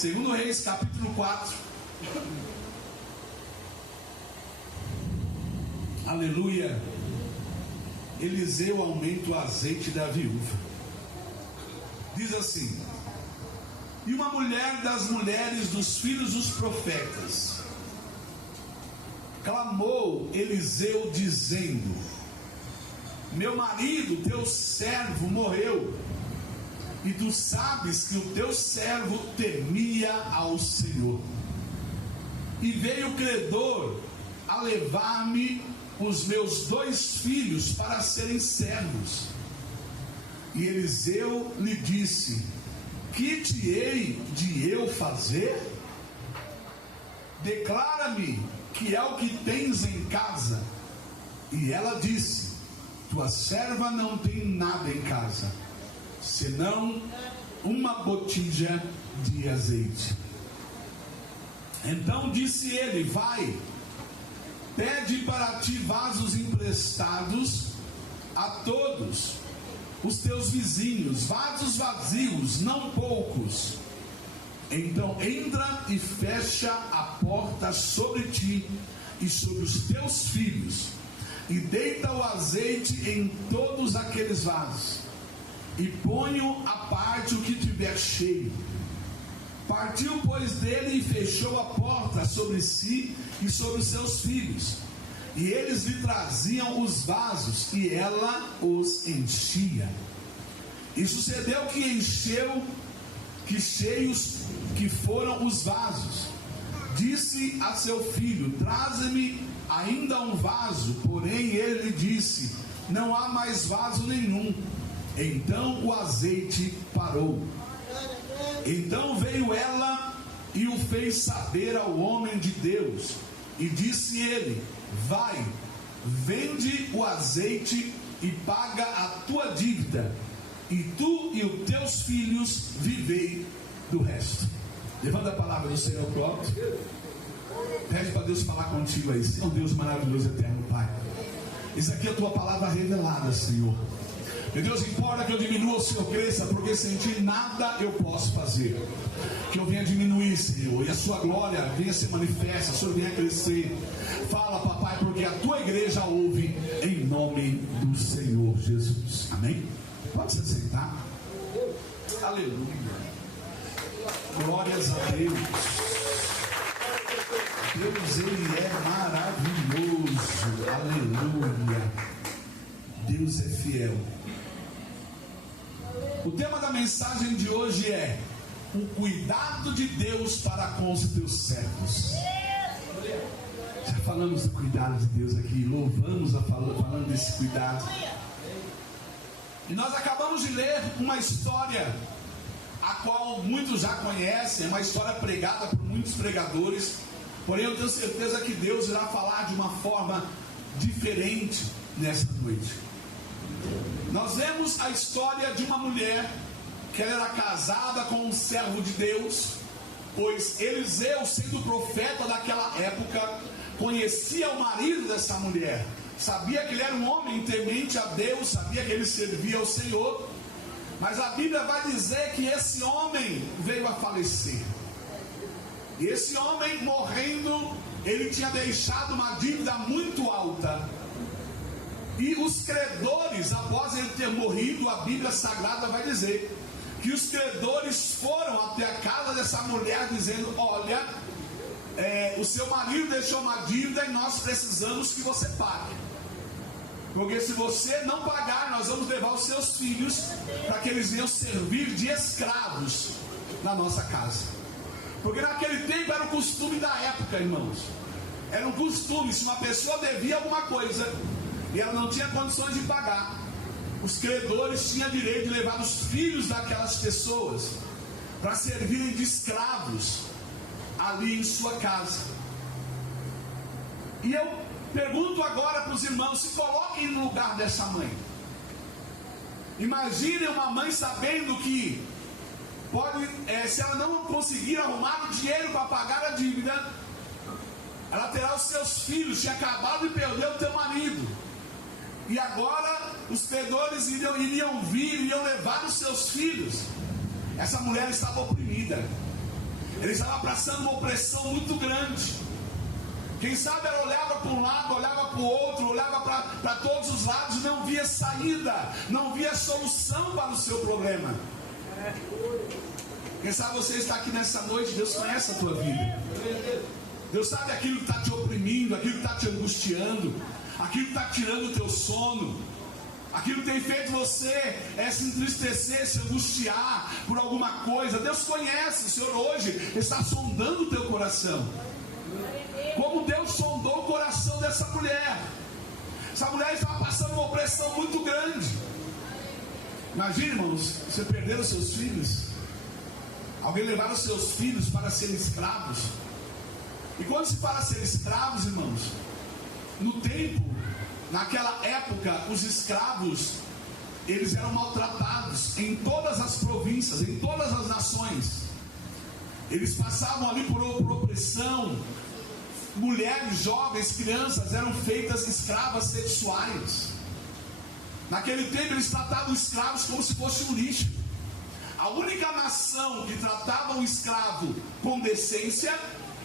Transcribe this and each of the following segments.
Segundo Reis, capítulo 4. Aleluia. Eliseu aumenta o azeite da viúva. Diz assim: e uma mulher das mulheres dos filhos dos profetas clamou Eliseu dizendo: meu marido, teu servo, morreu, e tu sabes que o teu servo temia ao Senhor. E veio o credor a levar-me os meus 2 filhos para serem servos. E Eliseu lhe disse: que te hei de eu fazer? Declara-me que é o que tens em casa. E ela disse: tua serva não tem nada em casa, senão uma botija de azeite. Então disse ele: vai, pede para ti vasos emprestados a todos os teus vizinhos, vasos vazios, não poucos. Então entra e fecha a porta sobre ti e sobre os teus filhos, e deita o azeite em todos aqueles vasos, e ponho à parte o que tiver cheio. Partiu, pois, dele e fechou a porta sobre si e sobre os seus filhos, e eles lhe traziam os vasos, e ela os enchia. E sucedeu que cheios que foram os vasos, disse a seu filho: traze-me ainda um vaso. Porém ele lhe disse: não há mais vaso nenhum. Então o azeite parou. Então veio ela e o fez saber ao homem de Deus, e disse ele: vai, vende o azeite e paga a tua dívida, e tu e os teus filhos vivei do resto. Levanta a palavra do Senhor próprio. Pede para Deus falar contigo aí. Senhor Deus maravilhoso, eterno Pai, isso aqui é a tua palavra revelada, Senhor. Meu Deus, importa que eu diminua, o Senhor cresça, porque sem ti nada eu posso fazer. Que eu venha diminuir, Senhor, e a sua glória venha ser manifesta, o Senhor venha crescer. Fala, papai, porque a tua igreja ouve, em nome do Senhor Jesus. Amém? Pode se sentar. Aleluia. Glórias a Deus. Deus, Ele é maravilhoso. Aleluia. Deus é fiel. O tema da mensagem de hoje é o cuidado de Deus para com os teus servos. Já falamos do cuidado de Deus aqui, louvamos falando desse cuidado. E nós acabamos de ler uma história a qual muitos já conhecem, uma história pregada por muitos pregadores. Porém eu tenho certeza que Deus irá falar de uma forma diferente nessa noite. Nós vemos a história de uma mulher que ela era casada com um servo de Deus, pois Eliseu, sendo profeta daquela época, conhecia o marido dessa mulher, sabia que ele era um homem temente a Deus, sabia que ele servia ao Senhor. Mas a Bíblia vai dizer que esse homem veio a falecer. E esse homem morrendo, ele tinha deixado uma dívida muito alta. E os credores, após ele ter morrido, a Bíblia Sagrada vai dizer que os credores foram até a casa dessa mulher dizendo: olha, o seu marido deixou uma dívida e nós precisamos que você pague. Porque se você não pagar, nós vamos levar os seus filhos para que eles venham servir de escravos na nossa casa. Porque naquele tempo era o costume da época, irmãos. Era um costume, se uma pessoa devia alguma coisa e ela não tinha condições de pagar, os credores tinham direito de levar os filhos daquelas pessoas para servirem de escravos ali em sua casa. E eu pergunto agora para os irmãos: se coloquem no lugar dessa mãe. Imaginem uma mãe sabendo que pode, se ela não conseguir arrumar o dinheiro para pagar a dívida, ela terá os seus filhos. Tinha acabado de perder o teu marido, e agora os credores iriam levar os seus filhos. Essa mulher estava oprimida. Ele estava passando uma opressão muito grande. Quem sabe ela olhava para um lado, olhava para o outro, olhava para todos os lados e não via saída, não via solução para o seu problema. Quem sabe você está aqui nessa noite, Deus conhece a tua vida. Deus sabe aquilo que está te oprimindo, aquilo que está te angustiando, aquilo que está tirando o teu sono, aquilo que tem feito você se entristecer, se angustiar por alguma coisa. Deus conhece. O Senhor hoje está sondando o teu coração, como Deus sondou o coração dessa mulher. Essa mulher estava passando uma opressão muito grande. Imagine, irmãos, você perder os seus filhos, alguém levar os seus filhos para serem escravos. E quando se fala ser escravos, irmãos, no tempo, naquela época, os escravos, eles eram maltratados em todas as províncias, em todas as nações. Eles passavam ali por opressão. Mulheres, jovens, crianças eram feitas escravas sexuais. Naquele tempo eles tratavam escravos como se fosse um lixo. A única nação que tratava o escravo com decência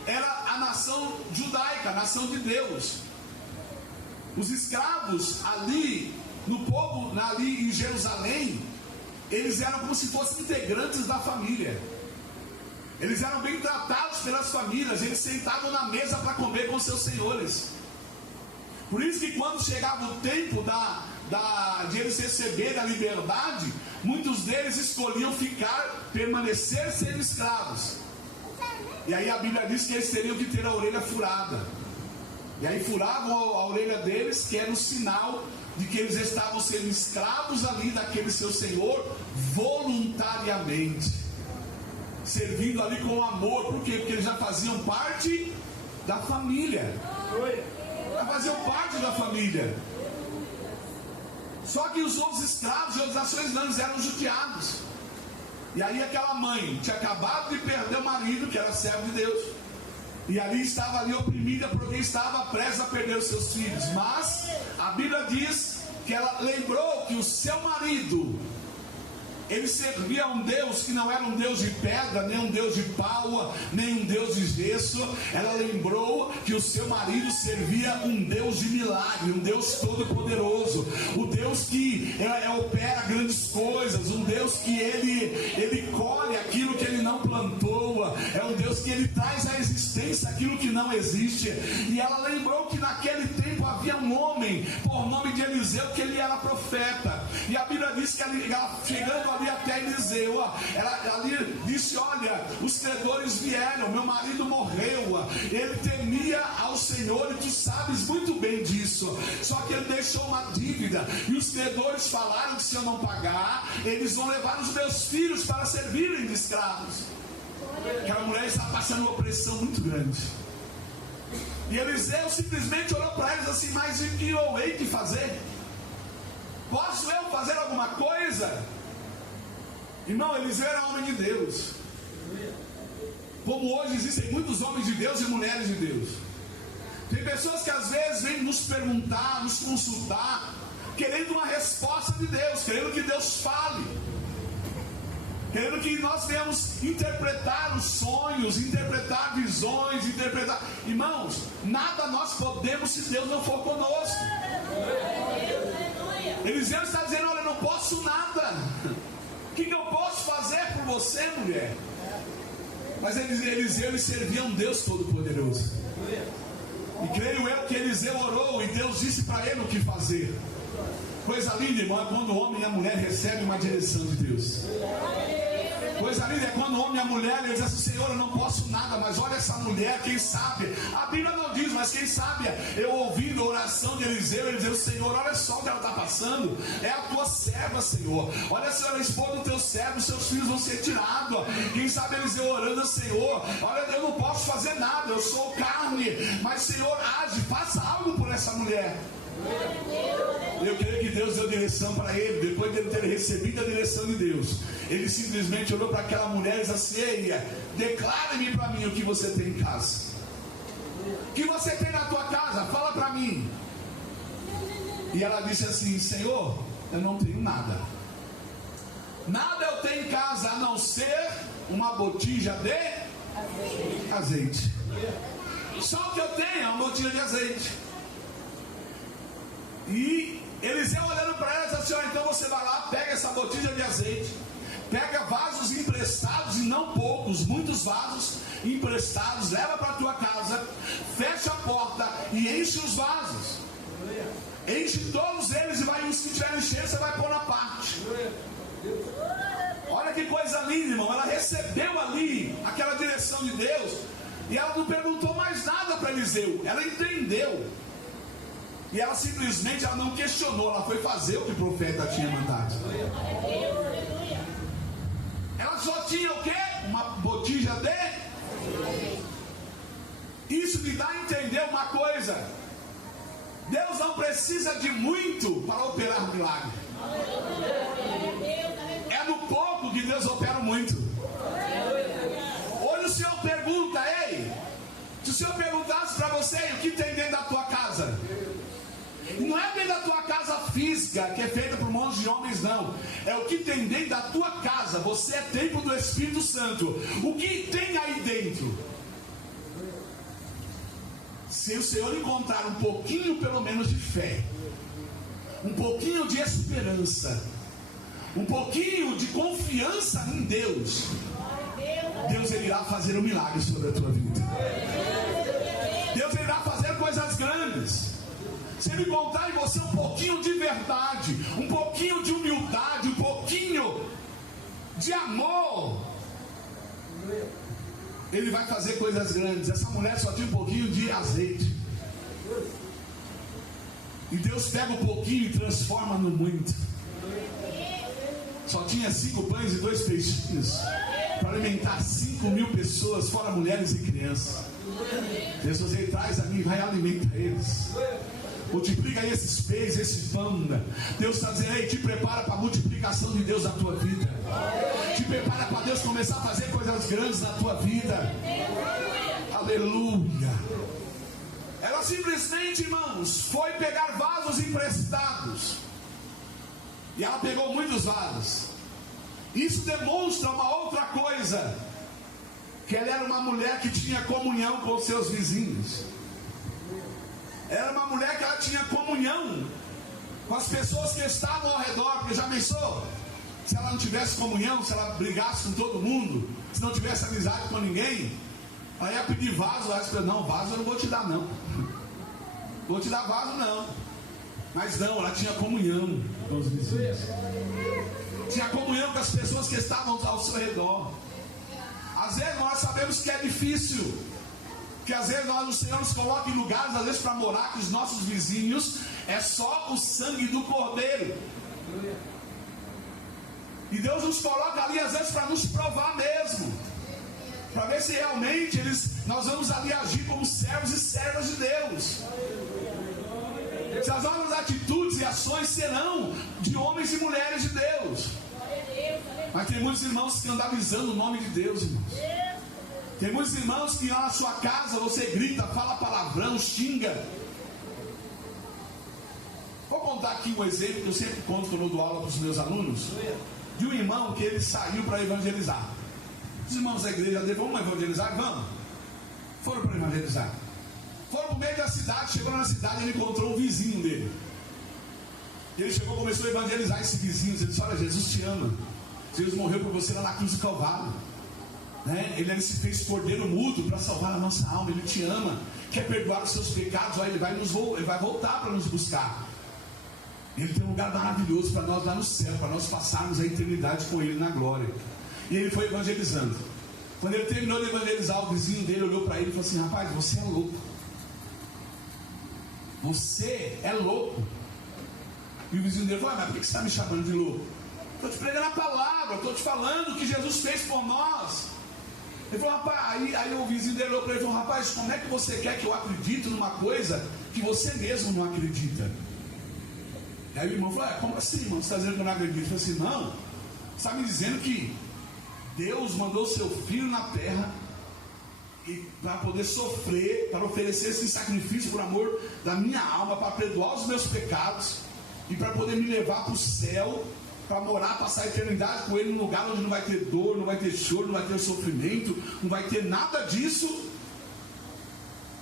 era a nação judaica, a nação de Deus. Os escravos ali, no povo, ali em Jerusalém, eles eram como se fossem integrantes da família. Eles eram bem tratados pelas famílias, eles sentavam na mesa para comer com seus senhores. Por isso que quando chegava o tempo de eles receberem a liberdade, muitos deles escolhiam permanecer sendo escravos. E aí a Bíblia diz que eles teriam que ter a orelha furada. E aí furavam a orelha deles, que era um sinal de que eles estavam sendo escravos ali daquele seu senhor, voluntariamente, servindo ali com amor. Por quê? Porque eles já faziam parte da família. Já faziam parte da família. Só que os outros escravos de outras nações não, eles eram judiados. E aí aquela mãe tinha acabado de perder o marido, que era servo de Deus, e ali estava ali oprimida porque estava prestes a perder os seus filhos. Mas a Bíblia diz que ela lembrou que o seu marido, ele servia a um Deus que não era um Deus de pedra, nem um Deus de pau, nem um Deus de gesso. Ela lembrou que o seu marido servia um Deus de milagre, um Deus todo poderoso, o Deus que opera grandes coisas, um Deus que ele colhe aquilo que ele não plantou, é um Deus que ele traz à existência aquilo que não existe. E ela lembrou que naquele tempo havia um homem por nome de Eliseu, que ele era profeta. E a Bíblia diz que ela chegando ali até Eliseu, ela ali disse: olha, os credores vieram, meu marido morreu, ele temia ao Senhor, e tu sabes muito bem disso. Só que ele deixou uma dívida, e os credores falaram que se eu não pagar, eles vão levar os meus filhos para servirem de escravos. Aquela mulher está passando uma opressão muito grande. E Eliseu simplesmente olhou para eles assim: mas o que eu hei de fazer? Posso eu fazer alguma coisa? Irmão, Eliseu era homem de Deus. Como hoje existem muitos homens de Deus e mulheres de Deus. Tem pessoas que às vezes vêm nos perguntar, nos consultar, querendo uma resposta de Deus, querendo que Deus fale, querendo que nós venhamos interpretar os sonhos, interpretar visões, Irmãos, nada nós podemos se Deus não for conosco. Eliseu está dizendo: olha, eu não posso nada. O que eu posso fazer por você, mulher? Mas Eliseu, ele servia a um Deus Todo-Poderoso. E creio eu que Eliseu orou e Deus disse para ele o que fazer. Coisa linda, irmão, é quando o homem e a mulher recebem uma direção de Deus. Coisa linda é quando o homem e a mulher, ele diz assim: Senhor, eu não posso nada, mas olha essa mulher, quem sabe, a Bíblia não diz, mas quem sabe, eu ouvindo a oração de Eliseu, ele diz: Senhor, olha só o que ela está passando, é a tua serva, Senhor, olha, Senhor, a esposa do teu servo, seus filhos vão ser tirados. Quem sabe Eliseu orando: Senhor, olha, eu não posso fazer nada, eu sou carne, mas Senhor, age, faça algo por essa mulher. Eu creio que Deus deu direção para ele. Depois de ele ter recebido a direção de Deus, ele simplesmente olhou para aquela mulher e disse assim: Eia, declare-me para mim o que você tem em casa. O que você tem na tua casa? Fala para mim. E ela disse assim: Senhor, eu não tenho nada. Nada eu tenho em casa a não ser uma botija de azeite. Só o que eu tenho é uma botija de azeite. E Eliseu olhando para ela, disse assim: então você vai lá, pega essa botija de azeite, pega vasos emprestados, e não poucos, muitos vasos emprestados, leva para a tua casa, fecha a porta e enche os vasos. Enche todos eles, e vai, os que tiverem enchendo, você vai pôr na parte. Olha que coisa linda, irmão. Ela recebeu ali aquela direção de Deus, e ela não perguntou mais nada para Eliseu. Ela entendeu. E ela simplesmente, ela não questionou, ela foi fazer o que o profeta tinha mandado. Ela só tinha o quê? Uma botija de... Isso me dá a entender uma coisa: Deus não precisa de muito para operar milagre. É no pouco que Deus opera muito. Hoje o Senhor pergunta: ei, se o Senhor perguntasse para você o que tem dentro da tua casa, não é dentro da tua casa física, que é feita por mãos de homens, não. É o que tem dentro da tua casa. Você é templo do Espírito Santo. O que tem aí dentro? Se o Senhor encontrar um pouquinho, pelo menos, de fé, um pouquinho de esperança, um pouquinho de confiança em Deus, Deus irá fazer um milagre sobre a tua vida. Deus irá fazer coisas grandes. Se Ele encontrar em você um pouquinho de verdade, um pouquinho de humildade, um pouquinho de amor, Ele vai fazer coisas grandes. Essa mulher só tinha um pouquinho de azeite, e Deus pega um pouquinho e transforma no muito. Só tinha 5 pães e 2 peixinhos para alimentar 5.000 pessoas, fora mulheres e crianças. Deus, Ele traz a mim, vai alimentar eles. Multiplica aí esses peixes, esse pão. Deus está dizendo: ei, te prepara para a multiplicação de Deus na tua vida. Te prepara para Deus começar a fazer coisas grandes na tua vida. Aleluia. Ela simplesmente, irmãos, foi pegar vasos emprestados. E ela pegou muitos vasos. Isso demonstra uma outra coisa: que ela era uma mulher que tinha comunhão com os seus vizinhos. Era uma mulher que ela tinha comunhão com as pessoas que estavam ao redor. Porque já pensou? Se ela não tivesse comunhão, se ela brigasse com todo mundo, se não tivesse amizade com ninguém, ela ia pedir vaso. Ela disse: não, vaso eu não vou te dar, não. Vou te dar vaso, não. Mas não, ela tinha comunhão com os vizinhos. Tinha comunhão com as pessoas que estavam ao seu redor. Às vezes nós sabemos que é difícil, que às vezes o Senhor nos coloca em lugares, às vezes para morar com os nossos vizinhos, é só o sangue do Cordeiro. E Deus nos coloca ali às vezes para nos provar mesmo, para ver se realmente nós vamos ali agir como servos e servas de Deus. Se as nossas atitudes e ações serão de homens e mulheres de Deus. Mas tem muitos irmãos que escandalizando o nome de Deus, irmãos. Tem muitos irmãos que lá na sua casa você grita, fala palavrão, xinga. Vou contar aqui um exemplo que eu sempre conto quando eu dou aula para os meus alunos, de um irmão que ele saiu para evangelizar. Os irmãos da igreja dele: vamos evangelizar? Vamos. Foram para evangelizar. Foram para o meio da cidade. Chegou na cidade, ele encontrou um vizinho dele. Ele chegou, começou a evangelizar esse vizinho. Ele disse: olha, Jesus te ama. Jesus morreu por você lá na cruz do Calvário, né? Ele se fez cordeiro mudo para salvar a nossa alma. Ele te ama, quer perdoar os seus pecados. Ele vai voltar para nos buscar. Ele tem um lugar maravilhoso para nós lá no céu, para nós passarmos a eternidade com Ele na glória. E ele foi evangelizando. Quando ele terminou de evangelizar, o vizinho dele olhou para ele e falou assim: rapaz, você é louco. Você é louco. E o vizinho dele falou: mas por que você está me chamando de louco? Estou te pregando a palavra, estou te falando o que Jesus fez por nós. Ele falou: rapaz, aí o vizinho dele olhou para ele e falou: rapaz, como é que você quer que eu acredite numa coisa que você mesmo não acredita? E aí o irmão falou: como assim, irmão? Você está dizendo que eu não acredito? Ele falou assim: não, você está me dizendo que Deus mandou seu filho na terra para poder sofrer, para oferecer esse sacrifício por amor da minha alma, para perdoar os meus pecados e para poder me levar para o céu. para morar, passar a eternidade com Ele num lugar onde não vai ter dor, não vai ter choro, não vai ter sofrimento, não vai ter nada disso.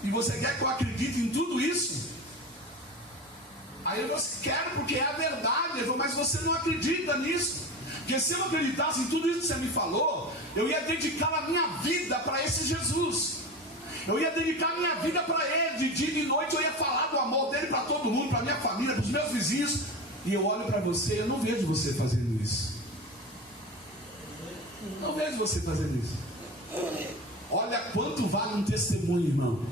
E você quer que eu acredite em tudo isso? Aí eu quero, porque é a verdade. Ele falou, mas você não acredita nisso. Porque se eu acreditasse em tudo isso que você me falou, eu ia dedicar a minha vida para esse Jesus. Eu ia dedicar a minha vida para Ele. De dia e de noite eu ia falar do amor dele para todo mundo, para minha família, para os meus vizinhos. E eu olho para você, eu não vejo você fazendo isso. Não vejo você fazendo isso. Olha quanto vale um testemunho, irmão.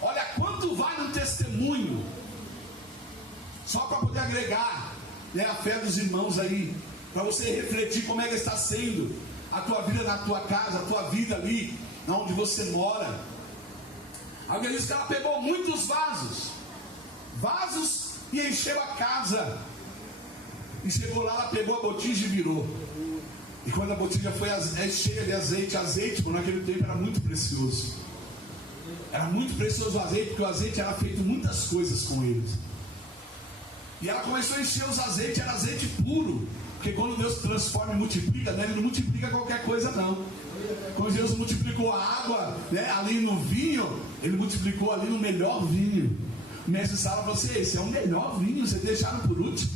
Olha quanto vale um testemunho. Só para poder agregar, né, a fé dos irmãos aí. Para você refletir como é que está sendo a tua vida na tua casa, a tua vida ali, onde você mora. Alguém disse que ela pegou muitos vasos e encheu a casa. E chegou lá, ela pegou a botija e virou. E quando a botija foi cheia de azeite, porque naquele tempo era muito precioso. Era muito precioso o azeite, porque o azeite era feito muitas coisas com ele. E ela começou a encher os azeites, era azeite puro. Porque quando Deus transforma e multiplica, né, Ele não multiplica qualquer coisa não. Quando Deus multiplicou a água, né, ali no vinho, Ele multiplicou ali no melhor vinho. O mestre Sala falou assim, esse é o melhor vinho, vocês deixaram por último.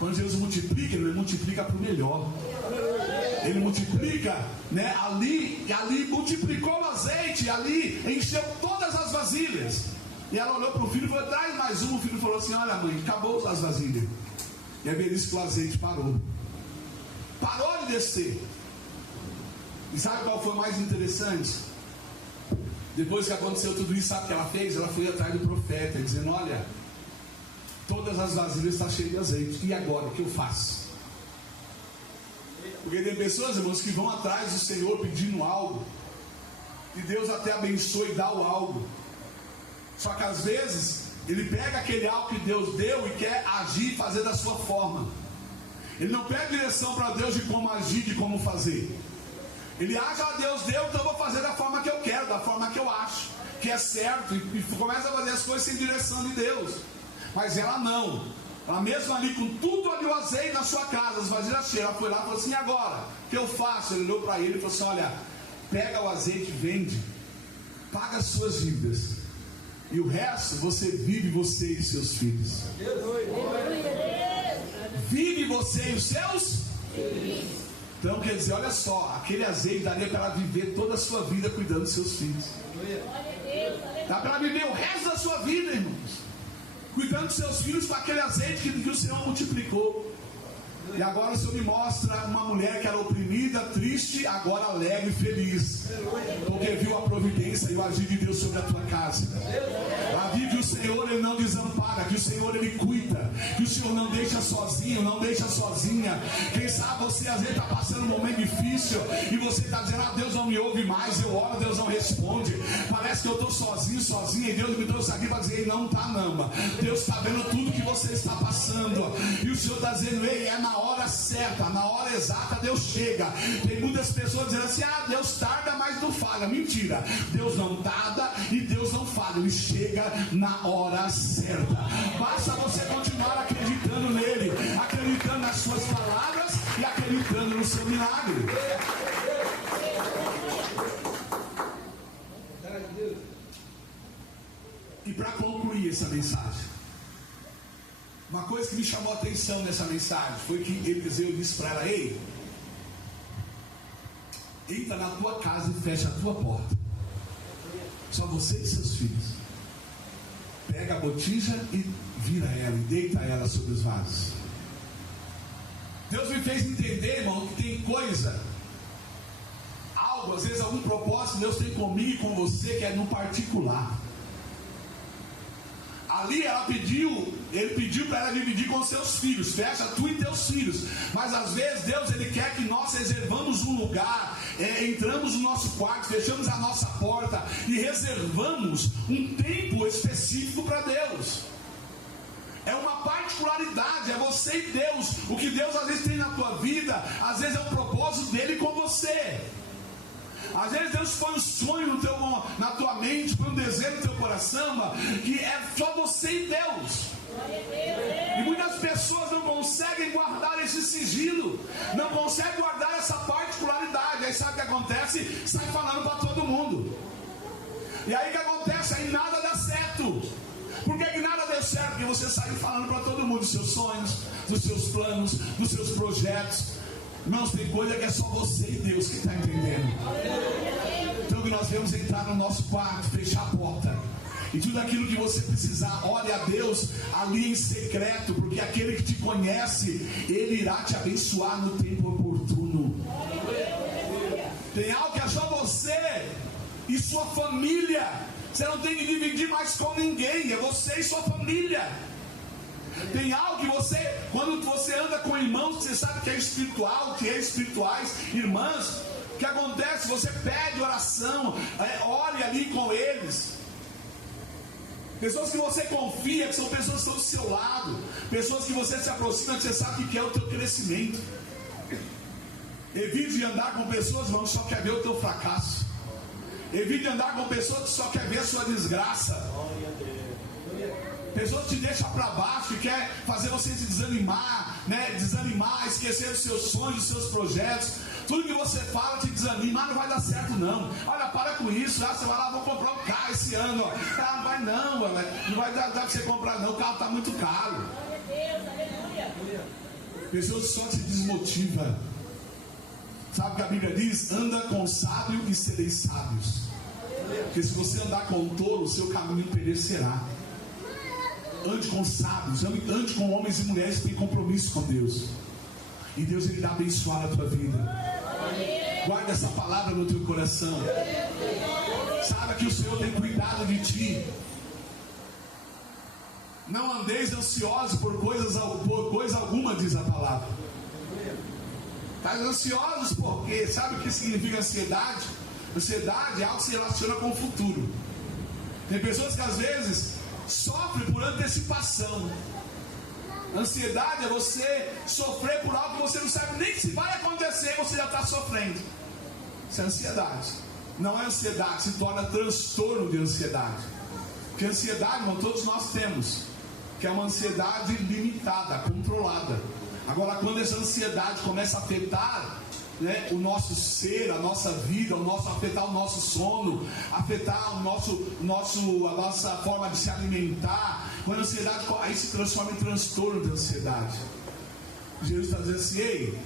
Quando Deus multiplica, Ele multiplica para o melhor. Ele multiplica, né, ali multiplicou o azeite, ali encheu todas as vasilhas. E ela olhou para o filho e falou, traz mais um. O filho falou assim, olha mãe, acabou as vasilhas. E aí disse que o azeite parou de descer. E sabe qual foi o mais interessante? Depois que aconteceu tudo isso, sabe o que ela fez? Ela foi atrás do profeta, dizendo, olha, todas as vasilhas estão cheias de azeite, e agora, o que eu faço? Porque tem pessoas, irmãos, que vão atrás do Senhor pedindo algo, e Deus até abençoa e dá o algo. Só que às vezes ele pega aquele algo que Deus deu e quer agir e fazer da sua forma. Ele não pede direção para Deus de como agir, de como fazer. Ele acha, Deus deu, então eu vou fazer da forma que eu quero, da forma que eu acho que é certo, e começa a fazer as coisas sem direção de Deus. Mas ela não. Ela mesmo ali com tudo ali o azeite na sua casa, as vasilhas cheias, ela foi lá e falou assim, e agora? O que eu faço? Ele olhou para ele e falou assim, olha, pega o azeite, vende, paga as suas dívidas. E o resto você vive, você e seus filhos. Vive você e os seus filhos. Então quer dizer, olha só, aquele azeite daria para ela viver toda a sua vida cuidando dos seus filhos. Dá para ela viver o resto da sua vida, irmãos, cuidando dos seus filhos com aquele azeite que o Senhor multiplicou. E agora o Senhor me mostra uma mulher que era oprimida, triste, agora alegre e feliz, porque viu a providência e o agir de Deus sobre a tua casa. Ela vive que o Senhor, Ele não desampara, que o Senhor, Ele cuida, que o Senhor não deixa sozinho, não deixa sozinha. Quem sabe você às vezes está passando um momento difícil e você está dizendo, Deus não me ouve mais, eu oro, Deus não responde, parece que eu estou sozinha, e Deus me trouxe aqui para dizer, não está não, Deus está vendo tudo que você está passando, e o Senhor está dizendo, ei, é na hora certa, na hora exata Deus chega. Tem muitas pessoas dizendo assim, Deus tarda, mas não falha. Mentira, Deus não tarda e Deus não falha, Ele chega na hora certa. Basta você continuar acreditando nele, acreditando nas suas palavras e acreditando no seu milagre. E para concluir essa mensagem, uma coisa que me chamou a atenção nessa mensagem foi que Eliseu disse para ela, ei, entra na tua casa e fecha a tua porta, só você e seus filhos, pega a botija e vira ela e deita ela sobre os vasos. Deus me fez entender, irmão, que tem coisa, algo, às vezes algum propósito Deus tem comigo e com você que é no particular. Ali ele pediu para ela dividir com seus filhos, fecha tu e teus filhos. Mas às vezes Deus, Ele quer que nós reservamos um lugar, entramos no nosso quarto, fechamos a nossa porta e reservamos um tempo específico para Deus. É uma particularidade, é você e Deus. O que Deus às vezes tem na tua vida, às vezes é o propósito dele com você. Às vezes Deus põe um sonho na tua mente, põe um desejo no teu coração, que é só você e Deus. E muitas pessoas não conseguem guardar esse sigilo, não conseguem guardar essa particularidade. Aí sabe o que acontece? Sai falando para todo mundo. E aí o que acontece? Aí nada dá certo. Por que nada deu certo? Porque você saiu falando para todo mundo dos seus sonhos, dos seus planos, dos seus projetos. Irmãos, tem coisa que é só você e Deus que está entendendo. Então que nós devemos entrar no nosso quarto, fechar a porta. E tudo aquilo que você precisar, ore a Deus ali em secreto, porque aquele que te conhece, Ele irá te abençoar no tempo oportuno. Tem algo que é só você e sua família. Você não tem que dividir mais com ninguém, é você e sua família. Tem algo que você, quando você anda com irmãos, você sabe que é espiritual, que é espirituais, irmãs, o que acontece? Você pede oração, ore ali com eles. Pessoas que você confia, que são pessoas que estão do seu lado, pessoas que você se aproxima, que você sabe que quer o teu crescimento. Evite de andar com pessoas, irmão, que só quer ver o teu fracasso. Evite de andar com pessoas que só quer ver a sua desgraça. Pessoas que te deixam para baixo, que quer fazer você se desanimar, né? Desanimar, esquecer os seus sonhos, os seus projetos. Tudo que você fala te desanima. Não vai dar certo não. Olha, para com isso. Você vai lá, vou comprar um carro esse ano. Não vai não, não vai dar para você comprar não. O carro está muito caro. Pessoas que só te desmotivam. Sabe o que a Bíblia diz? Anda com o sábio e sereis sábios. Porque se você andar com o tolo, o seu caminho perecerá. Ande com sábios, ande com homens e mulheres que têm compromisso com Deus. E Deus Ele irá abençoar a tua vida. Guarda essa palavra no teu coração. Saiba que o Senhor tem cuidado de ti. Não andeis ansiosos por coisa alguma, diz a palavra. Estás ansiosos porque sabe o que significa ansiedade? Ansiedade é algo que se relaciona com o futuro. Tem pessoas que às vezes sofrem por antecipação. Ansiedade é você sofrer por algo que você não sabe nem se vai acontecer, você já está sofrendo. Isso é ansiedade. Não é ansiedade, se torna transtorno de ansiedade. Porque ansiedade, irmão, todos nós temos, que é uma ansiedade limitada, controlada. Agora, quando essa ansiedade começa a afetar, né, o nosso ser, a nossa vida, afetar o nosso sono, afetar a nossa forma de se alimentar, quando a ansiedade aí se transforma em transtorno de ansiedade. Jesus está dizendo assim: ei,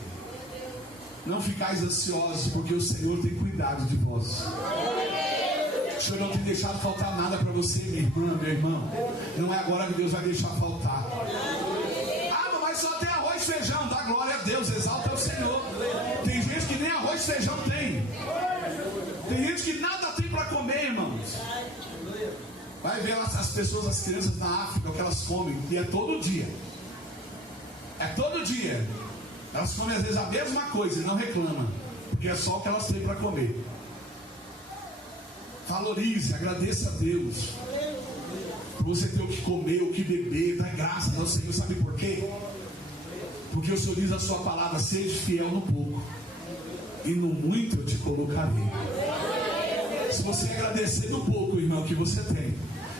não ficais ansiosos, porque o Senhor tem cuidado de vós. O Senhor não tem deixado faltar nada para você, minha irmã, meu irmão. Não é agora que Deus vai deixar faltar. Ah, mas só tem arroz e feijão. Dá glória a Deus, exalta o Senhor. Tem gente que nem arroz e feijão tem. Tem gente que nada tem para comer, irmãos. Vai ver as pessoas, as crianças na África, o que elas comem, e é todo dia. É todo dia. Elas comem às vezes a mesma coisa e não reclamam, porque é só o que elas têm para comer. Valorize, agradeça a Deus por você ter o que comer, o que beber. Dá graças ao Senhor. Sabe por quê? Porque o Senhor diz a sua palavra: seja fiel no pouco, e no muito eu te colocarei. Se você agradecer no pouco, irmão, que você tem,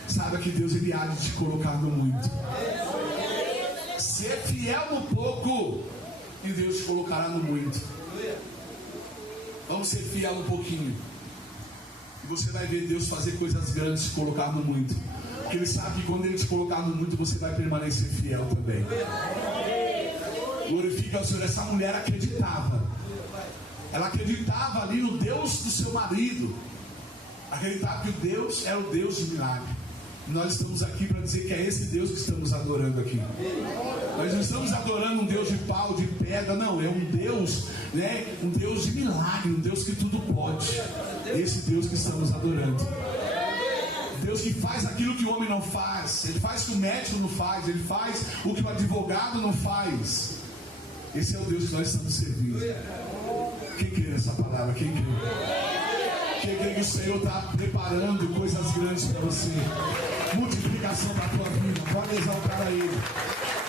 saiba que Deus Ele há de te colocar no muito. Ser fiel no pouco, e Deus te colocará no muito. Vamos ser fiel um pouquinho, e você vai ver Deus fazer coisas grandes, te colocar no muito. Porque Ele sabe que quando Ele te colocar no muito, você vai permanecer fiel também. Glorifica ao Senhor. Essa mulher acreditava. Ela acreditava ali no Deus do seu marido. Acreditava que o Deus era o Deus de milagre. E nós estamos aqui para dizer que é esse Deus que estamos adorando aqui. Nós não estamos adorando um Deus de pau, de pedra, não. É um Deus, né? Um Deus de milagre, um Deus que tudo pode. Esse Deus que estamos adorando. Deus que faz aquilo que o homem não faz. Ele faz o que o médico não faz. Ele faz o que o advogado não faz. Esse é o Deus que nós estamos servindo. Quem crê nessa palavra? Quem crê? Quem crê que o Senhor está preparando coisas grandes para você? Multiplicação para a tua vida. Pode exaltar a Ele.